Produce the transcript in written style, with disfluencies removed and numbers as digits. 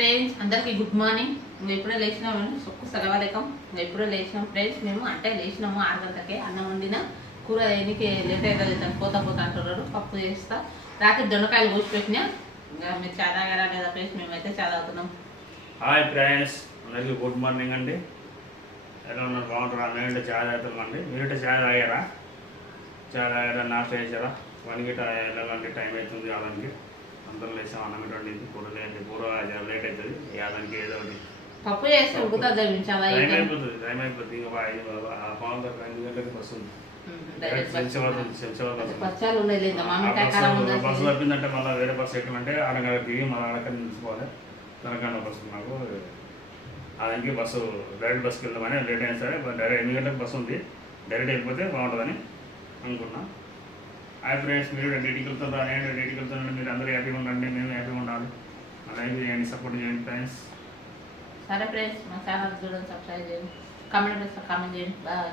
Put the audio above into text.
Friends అందరికీ good morning. ఇంకా ఇప్పుడే లేచినాము, సలవాలేకం. ఇంకా ఇప్పుడే లేచినాం ఫ్రెండ్స్. మేము అంటే లేచినాము 6 గంటలకే. అన్నం వండిన కూర ఎన్నికి లేట్ అవుతుంది, పోతా అంటున్నారు. పప్పు చేస్తా. రాత్రి దొండకాయలు కోసి పెట్టినా. ఇంకా మీరు చాలా తాగారా లేదా ఫ్రెండ్స్? మేమైతే చాలా తాగుతున్నాం. హాయ్ ఫ్రెండ్స్, అందరికీ గుడ్ మార్నింగ్ అండి. ఎలా ఉన్నారు? బాగుంటారా? మేమంటే చాలా తాగుతామండి. మీరంటే చాలా తాగారా? చాలా తాగారా? నాశ చేశారా? వనికి వెళ్ళాలంటే టైం అవుతుంది. యాదానికి అందరం లేసాం. అన్నం వండింది కూర లేదండి. కూర లేట్ అవుతుంది. యాదానికి ఏదో ఒకటి పప్పు చేస్తే ఉడుకుతుంది. చాలా టైం అయిపోతుంది. ఇంకా 5 గంటలకి బస్సు ఉంది. బస్సు తప్పిందంటే మళ్ళీ వేరే బస్సు ఎక్కాలంటే అడగ దిగి మళ్ళీ అడగ నిలిచిపోవాలి. తెలంగాణ బస్సు నాకు దానికి బస్సు డైరెక్ట్ బస్సుకి వెళ్దామని లేట్ అయినా సరే డైరెక్ట్ 8 గంటలకు బస్సు ఉంది. డైరెక్ట్ వెళ్ళిపోతే బాగుంటుందని అనుకున్నా. హాయ్ ఫ్రెండ్స్, మీరు డ్యూటీకి వెళ్తుంటారు. నేను డ్యూటీకి వెళ్తున్నాను. మీరు అందరూ హ్యాపీగా ఉండండి, మేము హ్యాపీగా ఉండాలి. లైక్ చేయండి, సపోర్ట్ చేయండి ఫ్రెండ్స్. సరే ఫ్రెండ్స్, మా ఛానల్ చూడండి, సబ్స్క్రైబ్ చేయండి, కామెంట్ చేయండి. బాయ్.